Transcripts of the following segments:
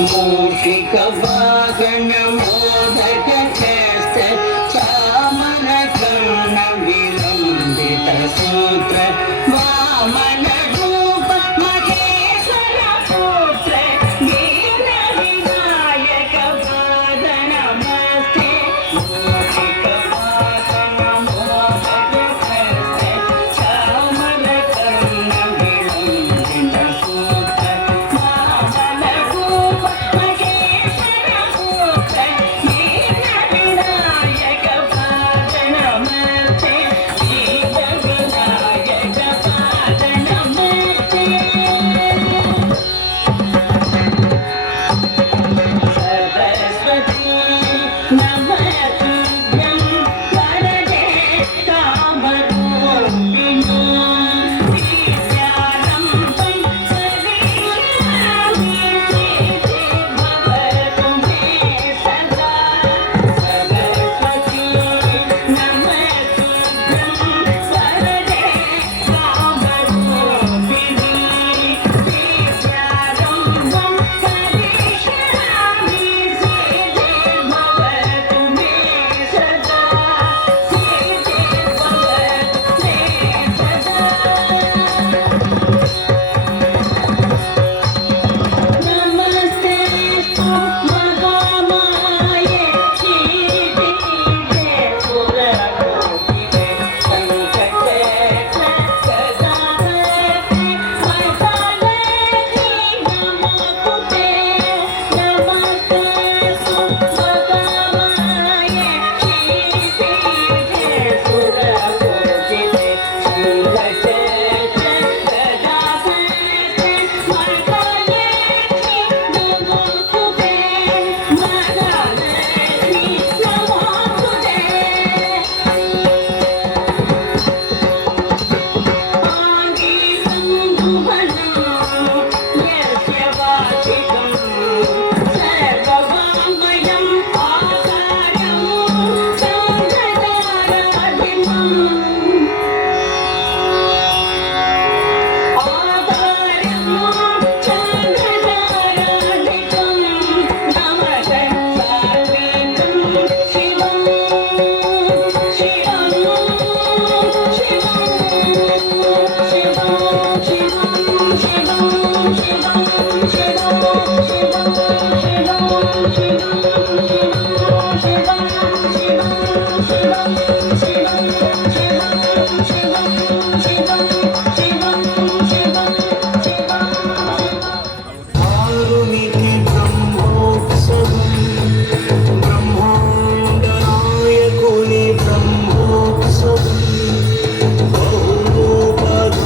మూషిక వాహన మోదక చేస్త చామన కర్ణ విలంబిత సూత్ర వామన రూప మహేశ్వర పుత్ర వీర వినాయక పాద నమస్తే మూషిక వాహన మోదక చేస్త చామన కర్ణ విలంబిత సూత్ర వామన రూప మహేశ్వర పుత్ర వీర వినాయక పాద నమస్తే వీర వినాయక పాద నమస్తే సరస్వతి నమస్తుభ్యం వరదే కామరూపిణి విద్యారంభం సవిష్యామి శ్రీతే భవతు మే సదా సరస్వతి నమస్తుభ్యం వరదే కామరూపిణి విద్యారంభం సవిష్యామి శ్రీతే భవతు మే సదా శ్రీతే భవతు మే సదా నమస్తేస్తు మహామాయే శ్రీపీఠే పురకోటికే సంకటే సదావతి వరదలక్ష్మీ నమోస్తుతే నమస్తేస్తు మహామాయే శ్రీపీఠే పురకోటికే సంకటే సదావతి వరదలక్ష్మీ నమోస్తుతే మహాలక్ష్మీ నమోస్తుతే ఆంగీబంధువనం యస్య వాచికం సర్వవాంగయం ఆకారం చంద్రతారాధిపం ఆకారం చంద్రతారాధిపం నమః సాత్వికం శివం శివం శివం ఆరునికి బ్రహ్మోత్సవం బ్రహ్మాండనాయకుని బ్రహ్మోత్సవం బహురూపధారునికి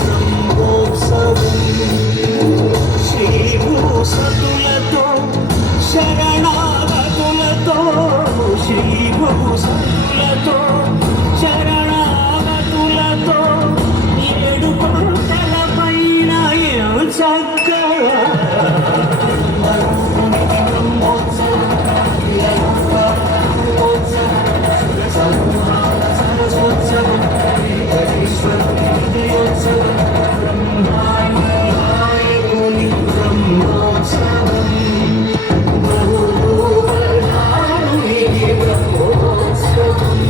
బ్రహ్మోత్సవం శ్రీభూసతులతో శరణాగతులతో శ్రీభూసతులతో శరణాగతులతో ఏడు కొండల పైన చక్కగా బ్రహ్మాండనాయకుని బ్రహ్మోత్సవం బహురూపధారునికి బ్రహ్మోత్సవం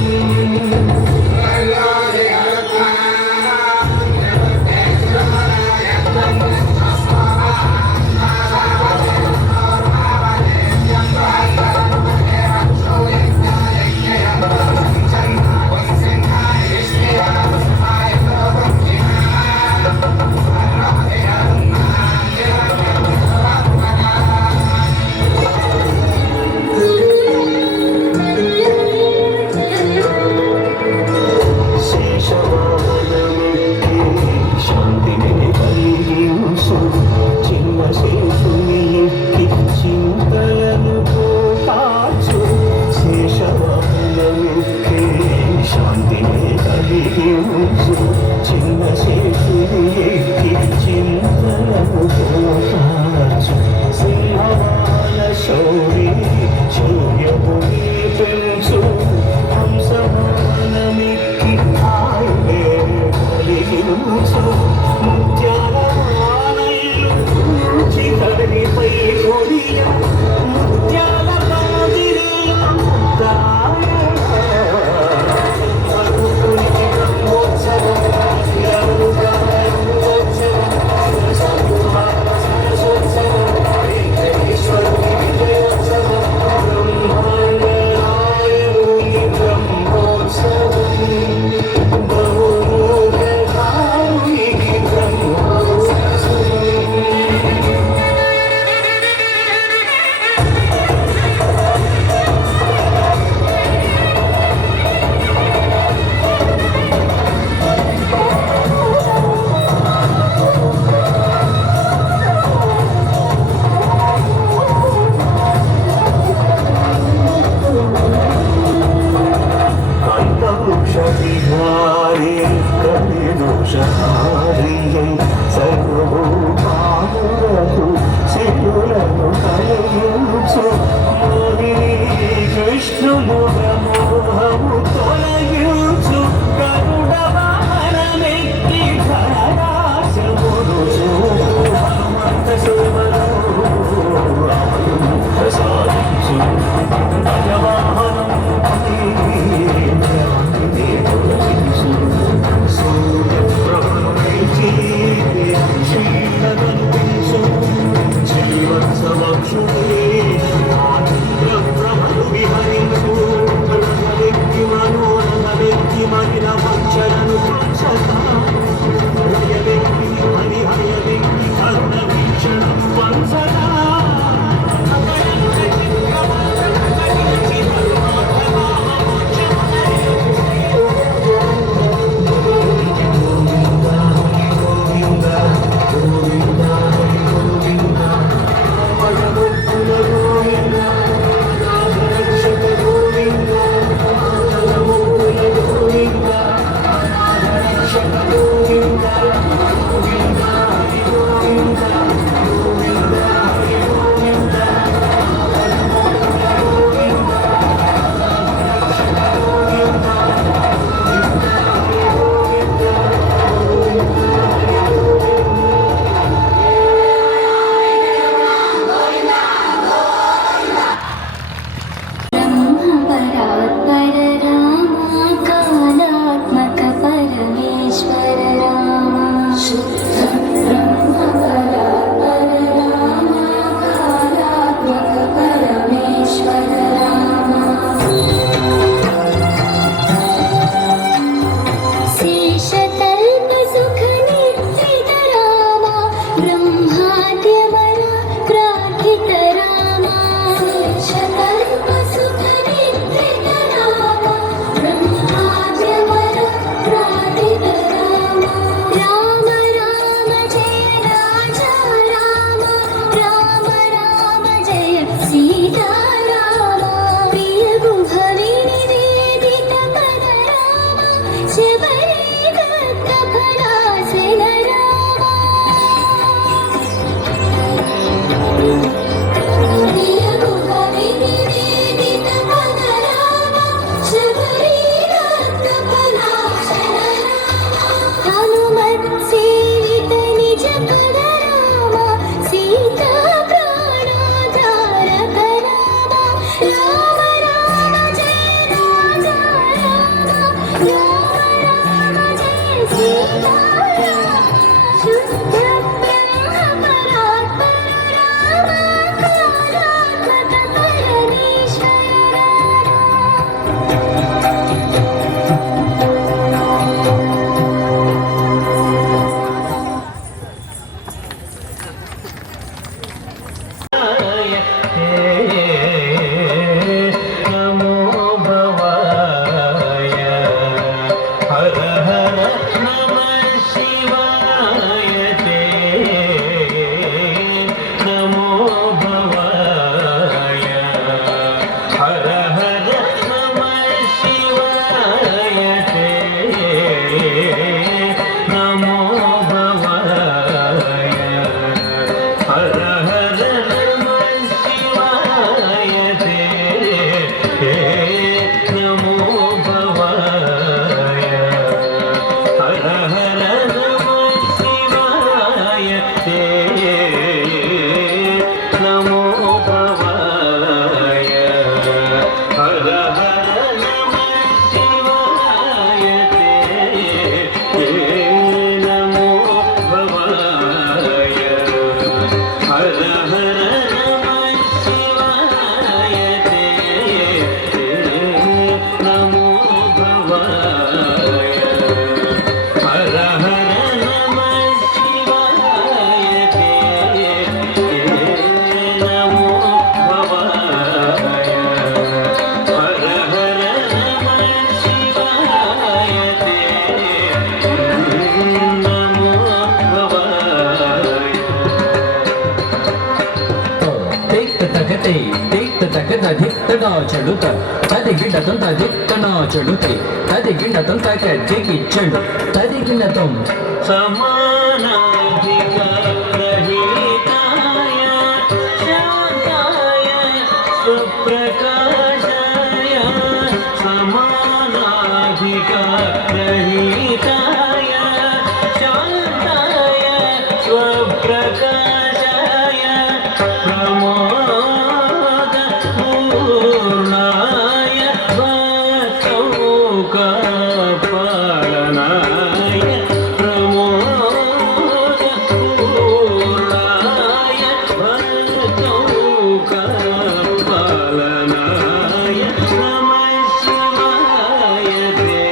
ముత్యాల వానల్లు చివరిపై प्रार्थित रामा सकल्प सुख निद्रित रामा ब्रह्माद्यवर प्रार्थित रामा राम राम जय राजा रामा राम राम जय सीता रामा प्रिय गुहरि निवेदित पद रामा शबरी दत्त फलासन रामा प्रिय गुहरि निवेदित पद रामा शबरी दत्त फलासन रामा हनुमत सेवित निज पद रामा सीता प्राणोद्धारक रामा राम राम जय राजा रामा राम राम जय सीता रामा शुद्ध ब्रह्म परात्पर रामा कालात्मक परमेश्वर रामा नमो भवाय हर हर नमः शिवाय ते नमो भवाय हर हर नमः शिवाय ते नमो भवाय हर हर नमः शिवाय ते नमो भवाय हर हर नमः शिवाय ते नमो भवाय हर हर नमः शिवाय ते नमो भवाय हर हर नमः शिवाय ते नमो भवाय हर हर नमः शिवाय ते नमो भवाय हर हर नमः शिवाय ते नमो भवाय దిక్తగా చెడుత తదిగిన్నతం తదిక్కనా చెడుతే తదిగిన్నతం తగ్గెక్కిచ్చెడు తదిగిన్నతం समानाधिकारहिताय शान्ताय सुप्रकाशाय समानाधिकारहिताय शान्ताय स्वप्रकाशाय प्रमोदपूर्णाय भक्तौकपालनाय प्रमोदपूर्णाय भक्तौकपालनाय नमः शिवाय ते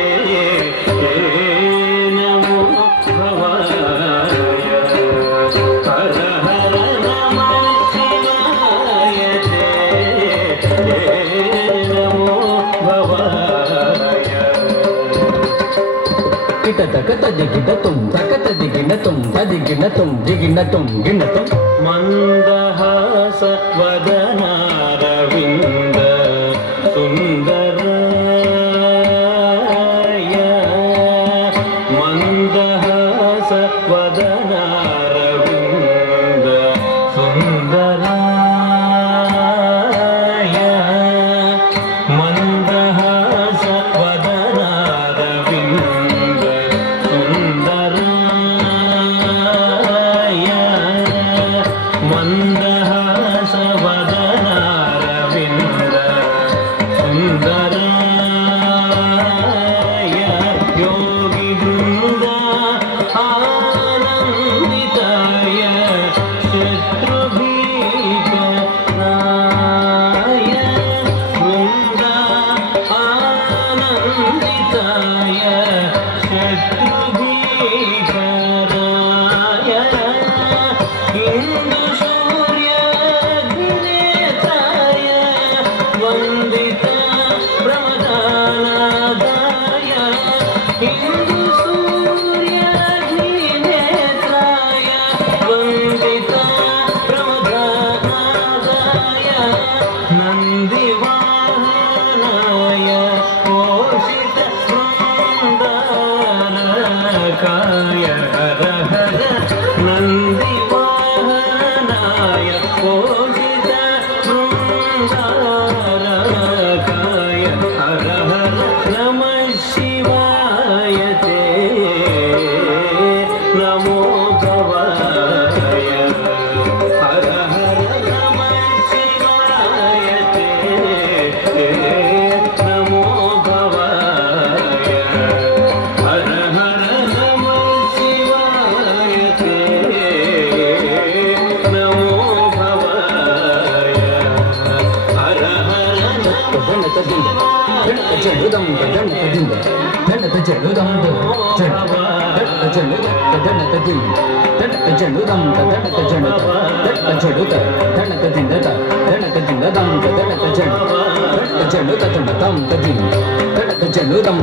नमो भवाय हर हर नमः शिवाय ते नमो भवाय కిటతక తదిగినతం తక తదిగినతం తదిగినతం దిగినతం గిన్నతం మందహాస వదనారవింద సుందరాయ మందహాస వదనారవింద సుందరాయ మందహాస వదనారవింద సుందరాయ మందహాస వదనారవింద చెడు దమ్ దండ దింద దండ చెడు దమ్ చెడు దండ చెడు దండ దింద దండ చెడు దమ్ దండ చెడు దండ చెడు దండ దింద దండ దింద దమ్ దండ చెడు దండ చెడు దండ దమ్ దింద దండ చెడు దమ్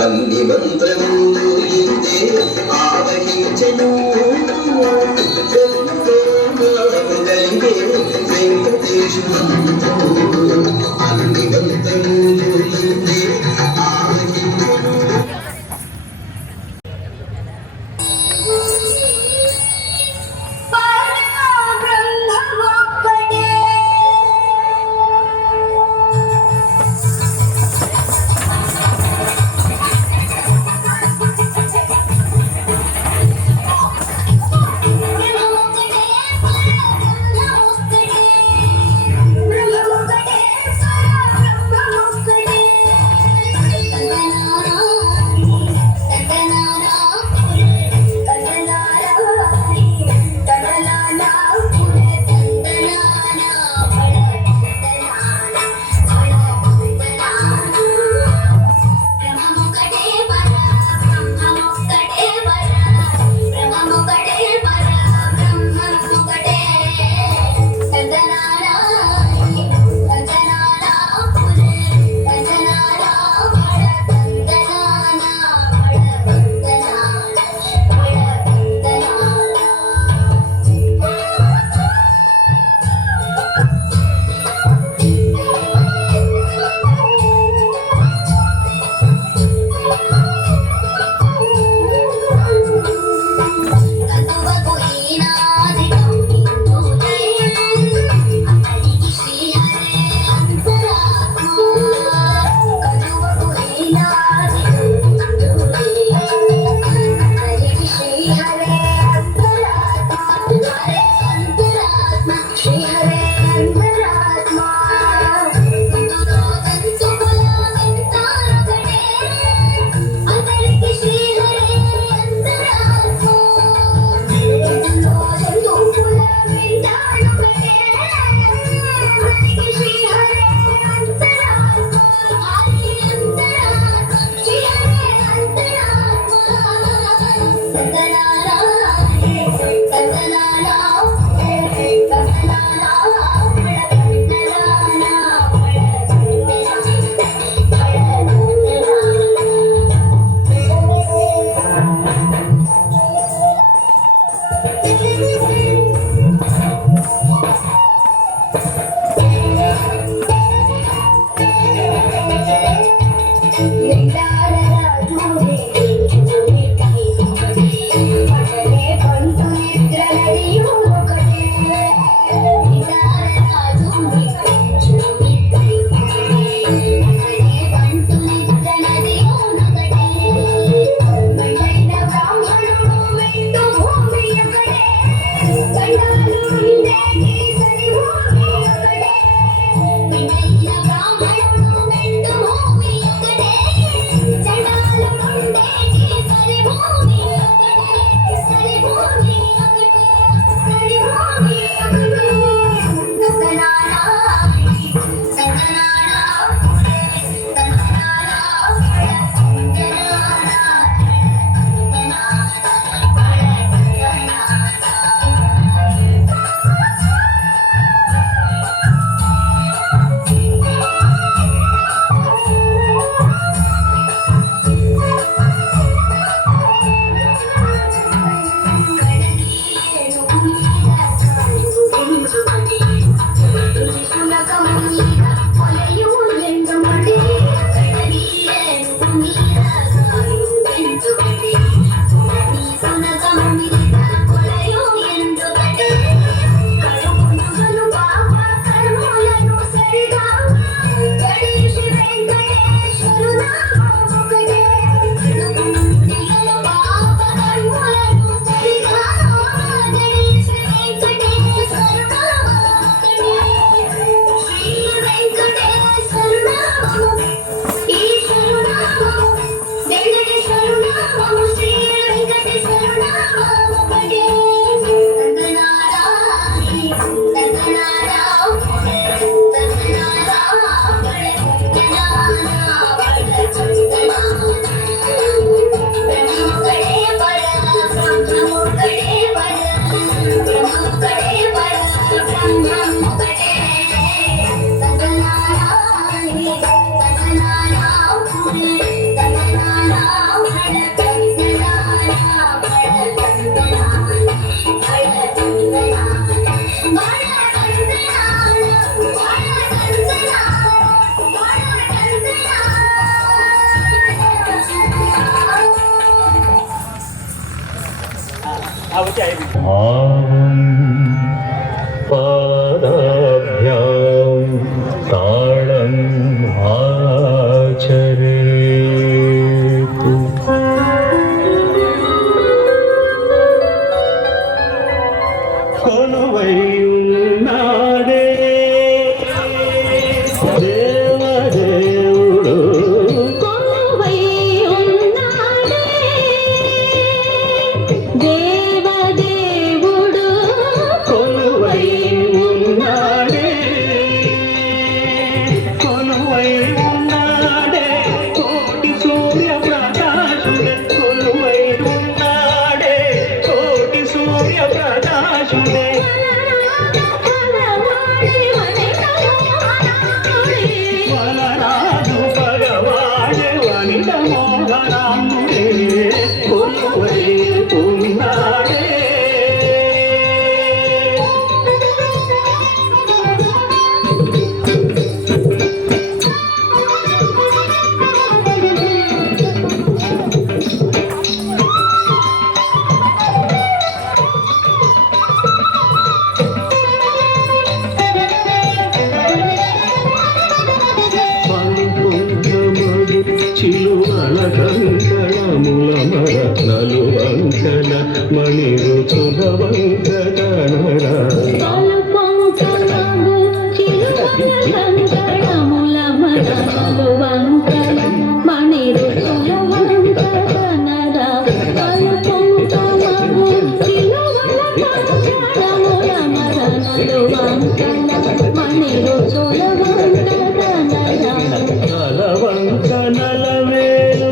అన్ని మంత్రములు ఇందే ఆవహించెను కలిగే వెంకటేశు మంత్రములు అన్ని మంత్రములు ఇందే ఆవహించెను. Thank you. కొలయు ఎందుకంటే కడుపును బాబా కర్మలను సరిగా గణేశ వెంకటేశ్వరు నామం ఒకటే కడుపును బాబా కర్మలను సరిగా గణేశ వెంకటేశ్వరు నామం ఒకటే శ్రీ వెంకటేశ్వరు నామం ఈశ్వరు నామం వెంకటేశ్వరు నామం శ్రీ వెంకటేశ్వరు నామం ఒకటే పాదాభ్యాం తాళం ఆచరేతు కొలువై ఉన్నాడే దేవదేవుడు కొలువై ఉన్నాడే దేవదేవుడు కొలువై ఉన్నాడే కొలువై ఉన్నాడే కోటి సూర్య ప్రకాశుడే కొలువై ఉన్నాడే కోటి సూర్య ప్రకాశుడే వనరాజు భగవాడే వనిత మోహనాంబుడే కొలువై ఉన్నాడే పలుకుంగమగు చిలువల కంకణముల మరత్నలు వంకన మణి రుచుల వంకనరా నలవంకనలవేలు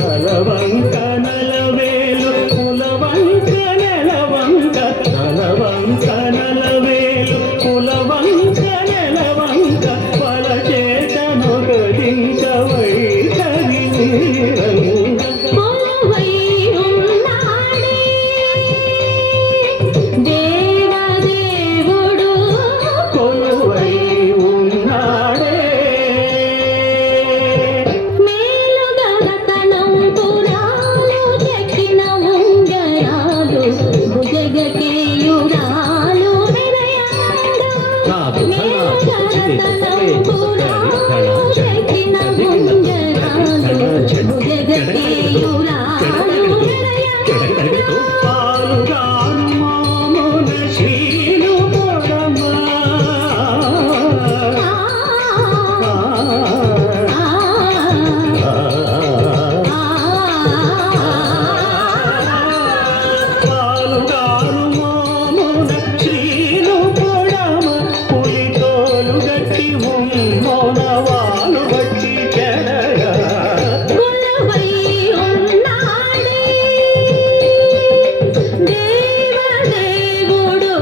నలవంక నలవేలు కులవంక నెలవంక నలవంక నలవేలు కులవంక నెలవంక పలచేతనొకటింక వైఖరి నీరంగ కొలువై ఉన్నాడే దేవదేవుడు కొలువై ఉన్నాడే మేలుగరతనం పురాలు చెక్కిన ఉంగరాలు భుజగకేయురాలు వినయాడు మేలుగరతనం పురాలు చెక్కిన ఉంగరాలు భుజగకేయురాలు వినయాడు పాలుగారు మామూల శ్రీలు పొడమా పాలుగారు మామూల శ్రీలు పొడమ పులితోలు గట్టి మోనవాలు గట్టి చెడగా కొలువై ఉన్నాడే దేవదేవుడు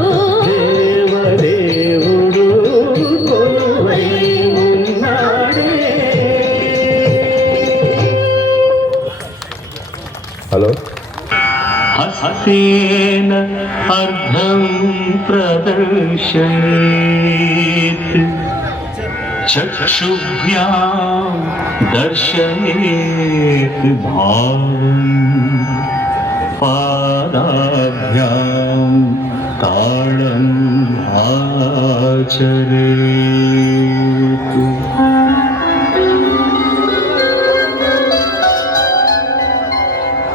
దేవదేవుడు కొలువై ఉన్నాడే. హలో హస్తేన అర్ధం प्रदर्शयेत् चक्षुभ्यां दर्शयेत् भावम् पादाभ्यां ताळम् आचरेत्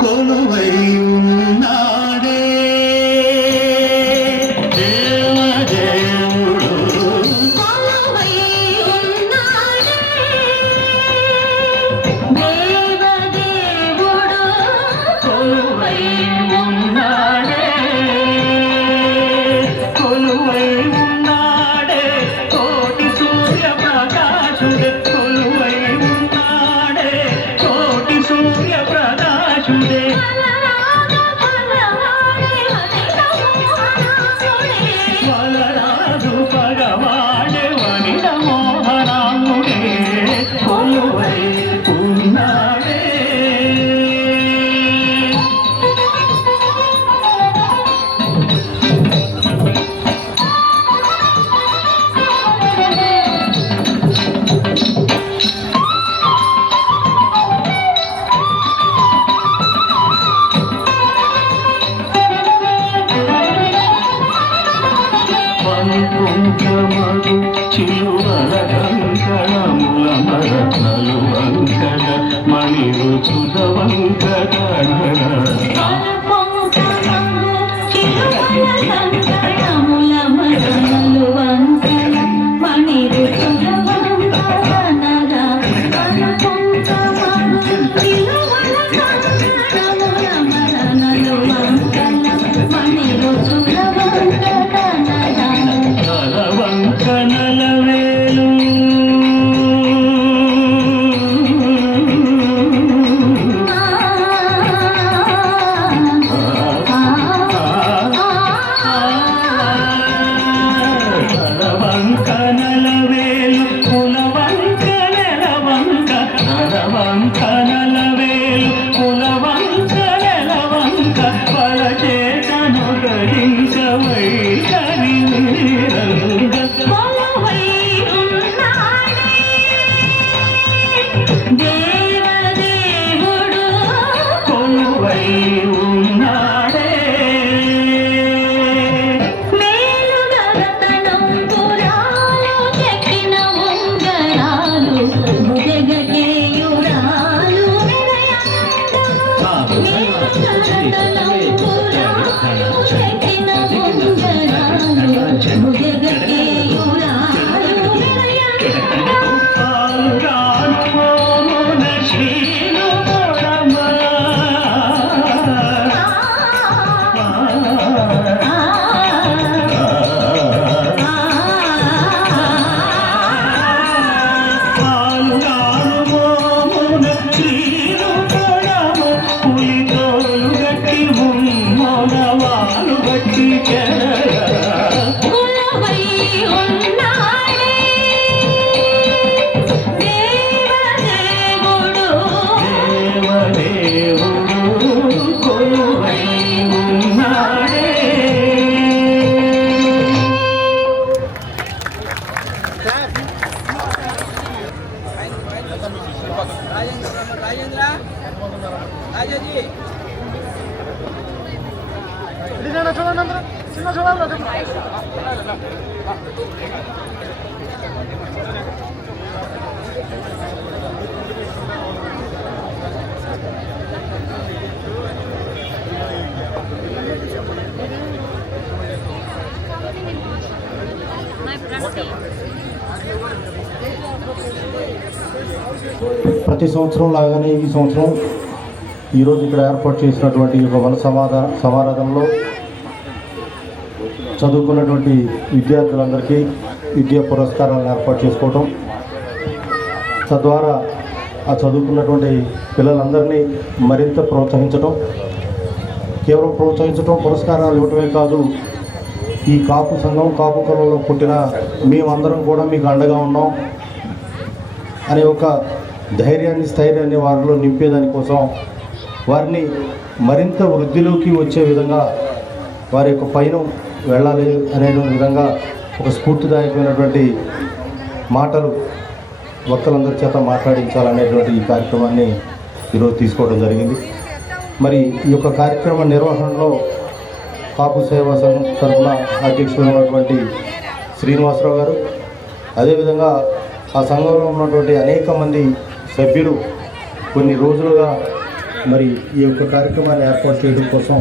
కొలువై ఉన్నాడే దేవదేవుడు కొలువై ఉన్నాడే దేవదేవుడు కొలువై ఉన్నాడే కొలువై ఉన్నాడే కోటి సూర్య ప్రకాశుడే కొలువై ఉన్నాడే కోటి సూర్య ప్రకాశుడే వలరాజు పగవాడే వనిత మోహనాముడే కొలువై ఉన్నాడే పంకుంకమగు చిలువల కంకణముల మరతలు వంకన మణి రుచుల వంకన తల వంకనల వేలు తల వంకనల వేలు కుల వంకనల వంక తల వంకనల వేలు కుల వంకనల వంక పలచేతను గడించ వైఖరి వీరంగ కొలువై ఉన్నాడే దేవదేవుడు కొలువై ఉన్నాడే మేలుగలతనం పురాలు చెక్కిన ఉంగరాలు భుజగకేయురాలు మేలుగలతనం పురాలు చెక్కిన ఉంగరాలు భుజగకేయురాలు పాలురానుమోమున శ్రీను పొడమ. పాలురానుమోమున శ్రీను పొడమ. పులితోలు గట్టి మొనవాలు గట్టి చెరయ కొలువై ఉన్నాడే దేవదేవుడు దేవదేవుడు కొలువై ఉన్నాడే ప్రతి సంవత్సరం లాగానే ఈ సంవత్సరం ఈరోజు ఇక్కడ ఏర్పాటు చేసినటువంటి ఒక వన సమారాధనలో చదువుకున్నటువంటి విద్యార్థులందరికీ విద్యా పురస్కారాలను ఏర్పాటు చేసుకోవటం, తద్వారా ఆ చదువుకున్నటువంటి పిల్లలందరినీ మరింత ప్రోత్సహించటం, కేవలం ప్రోత్సహించటం పురస్కారాలు ఇవ్వటమే కాదు, ఈ కాపు సంఘం కాపు కులంలో పుట్టిన మేమందరం కూడా మీకు అండగా ఉన్నాం అనే ఒక ధైర్యాన్ని స్థైర్యాన్ని వారిలో నింపేదానికోసం వారిని మరింత వృద్ధిలోకి వచ్చే విధంగా వారి యొక్క పైన వెళ్ళాలి అనే విధంగా ఒక స్ఫూర్తిదాయకమైనటువంటి మాటలు వక్తలందరి చేత మాట్లాడించాలనేటువంటి ఈ కార్యక్రమాన్ని ఈరోజు తీసుకోవడం జరిగింది. మరి ఈ యొక్క కార్యక్రమ నిర్వహణలో కాపు సేవా సంఘం తరఫున అధ్యక్షులు ఉన్నటువంటి శ్రీనివాసరావు గారు, అదేవిధంగా ఆ సంఘంలో ఉన్నటువంటి అనేక మంది సభ్యులు కొన్ని రోజులుగా మరి ఈ యొక్క కార్యక్రమాన్ని ఏర్పాటు చేయడం కోసం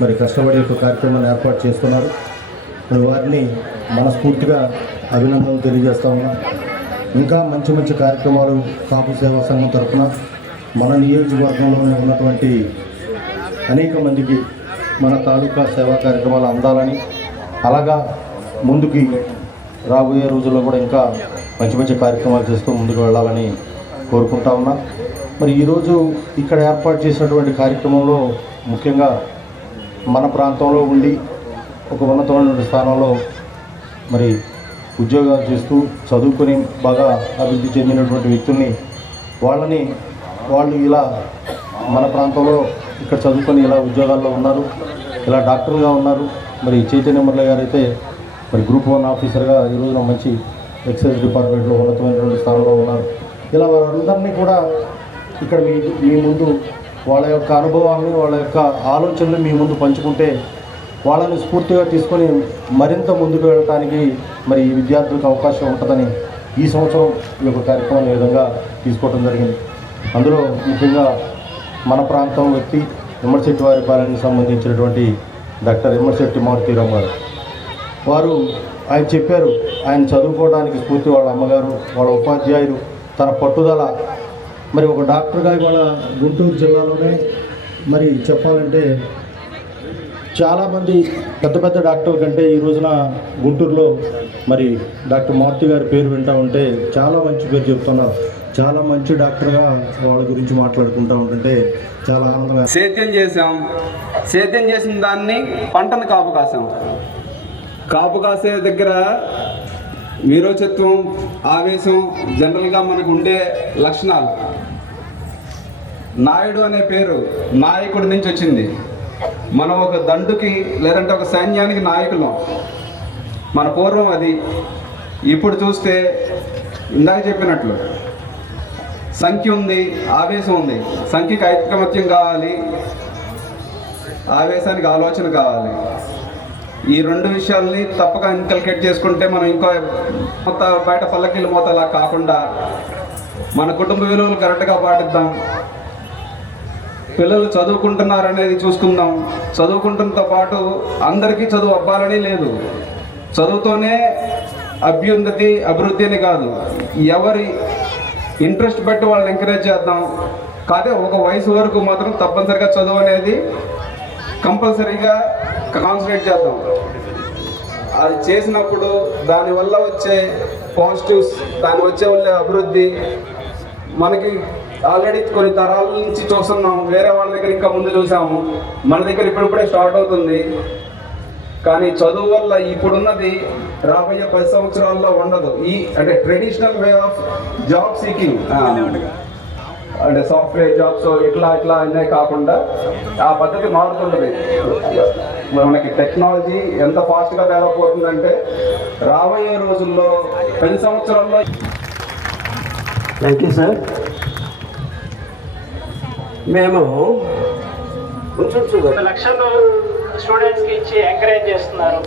మరి కష్టపడి యొక్క కార్యక్రమాన్ని ఏర్పాటు చేస్తున్నారు. మరి వారిని మనస్ఫూర్తిగా అభినందనలు తెలియజేస్తా ఉన్నాం. ఇంకా మంచి మంచి కార్యక్రమాలు కాపు సేవా సంఘం తరఫున మన నియోజకవర్గంలోనే ఉన్నటువంటి అనేక మందికి మన తాలూకా సేవా కార్యక్రమాలు అందాలని, అలాగా ముందుకి రాబోయే రోజుల్లో కూడా ఇంకా మంచి మంచి కార్యక్రమాలు చేస్తూ ముందుకు వెళ్ళాలని కోరుకుంటా ఉన్నా. మరి ఈరోజు ఇక్కడ ఏర్పాటు చేసినటువంటి కార్యక్రమంలో ముఖ్యంగా మన ప్రాంతంలో ఉండి ఒక ఉన్నతమైన స్థానంలో మరి ఉద్యోగాలు చేస్తూ చదువుకొని బాగా అభివృద్ధి చెందినటువంటి వ్యక్తుల్ని వాళ్ళు ఇలా మన ప్రాంతంలో ఇక్కడ చదువుకొని ఇలా ఉద్యోగాల్లో ఉన్నారు, ఇలా డాక్టర్గా ఉన్నారు. మరి చైతన్య మురళి గారు అయితే మరి గ్రూప్ 1 ఆఫీసర్గా ఈ రోజున మంచి ఎక్సైజ్ డిపార్ట్మెంట్లో ఉన్నతమైనటువంటి స్థానంలో ఉన్నారు. ఇలా వారందరినీ కూడా ఇక్కడ మీ ముందు వాళ్ళ యొక్క అనుభవాన్ని, వాళ్ళ యొక్క ఆలోచనలు మీ ముందు పంచుకుంటే వాళ్ళని స్ఫూర్తిగా తీసుకొని మరింత ముందుకు వెళ్ళడానికి మరి ఈ విద్యార్థులకు అవకాశం ఉంటుందని ఈ సంవత్సరం ఈ యొక్క కార్యక్రమం ఈ విధంగా తీసుకోవడం జరిగింది. అందులో ముఖ్యంగా మన ప్రాంతం వ్యక్తి ఎమ్మడిశెట్టి వారి పాలనకి సంబంధించినటువంటి డాక్టర్ ఎమ్మడిశెట్టి మారుతీరామ్ గారు, వారు ఆయన చెప్పారు, ఆయన చదువుకోవడానికి స్ఫూర్తి వాళ్ళ అమ్మగారు, వాళ్ళ ఉపాధ్యాయులు, తన పట్టుదల. మరి ఒక డాక్టర్గా ఇవాళ గుంటూరు జిల్లాలోనే మరి చెప్పాలంటే చాలామంది పెద్ద పెద్ద డాక్టర్ల కంటే ఈ రోజున గుంటూరులో మరి డాక్టర్ మారుతి గారి పేరు వింటూ ఉంటే చాలా మంచి పేరు చెప్తున్నారు. చాలా మంచి డాక్టర్గా వాళ్ళ గురించి మాట్లాడుకుంటూ ఉంటుంటే చాలా ఆనందంగా. సేద్యం చేసిన దాన్ని పంటను కాపు కాసాం. కాపు కాసే దగ్గర వీరోచత్వం, ఆవేశం జనరల్గా మనకు ఉండే లక్షణాలు. నాయుడు అనే పేరు నాయకుడి నుంచి వచ్చింది. మనం ఒక దండుకి లేదంటే ఒక సైన్యానికి నాయకులం. మన పూర్వం అది. ఇప్పుడు చూస్తే ఇందాక చెప్పినట్లు సంఖ్య ఉంది, ఆవేశం ఉంది. సంఖ్యకి ఐకమత్యం కావాలి, ఆవేశానికి ఆలోచన కావాలి. ఈ రెండు విషయాల్ని తప్పక ఇన్కల్కేట్ చేసుకుంటే మనం ఇంకో బయట పల్లకీల మోతలా కాకుండా మన కుటుంబ విలువలు కరెక్ట్గా పాటిద్దాం. పిల్లలు చదువుకుంటున్నారనేది చూసుకుందాం. చదువుకుంటున్నతో పాటు అందరికీ చదువు అవ్వాలని లేదు. చదువుతోనే అభివృద్ధి అని కాదు. ఎవరి ఇంట్రెస్ట్ బట్టి వాళ్ళని ఎంకరేజ్ చేద్దాం. కాదే ఒక వయసు వరకు మాత్రం తప్పనిసరిగా చదువు అనేది కంపల్సరీగా కాన్సన్ట్రేట్ చేద్దాం. అది చేసినప్పుడు దానివల్ల వచ్చే పాజిటివ్స్, దాని వచ్చే అభివృద్ధి మనకి ఆల్రెడీ కొన్ని తరాల నుంచి చూస్తున్నాం. వేరే వాళ్ళ దగ్గర ఇంకా ముందు చూసాము, మన దగ్గర ఇప్పుడిప్పుడే స్టార్ట్ అవుతుంది. కానీ చదువు వల్ల ఇప్పుడున్నది రాబోయే 10 సంవత్సరాల్లో ఉండదు. అంటే traditional way of job seeking, అంటే సాఫ్ట్వేర్ జాబ్స్ ఇట్లా అనే కాకుండా ఆ పద్ధతి మారుతుంటుంది. మనకి టెక్నాలజీ ఎంత ఫాస్ట్గా డెవలప్ అవుతుందంటే రాబోయే రోజుల్లో 10 సంవత్సరాల్లో. Thank you sir. మేము లక్షలు స్టూడెంట్స్కి ఇచ్చి ఎంకరేజ్ చేస్తున్నారు.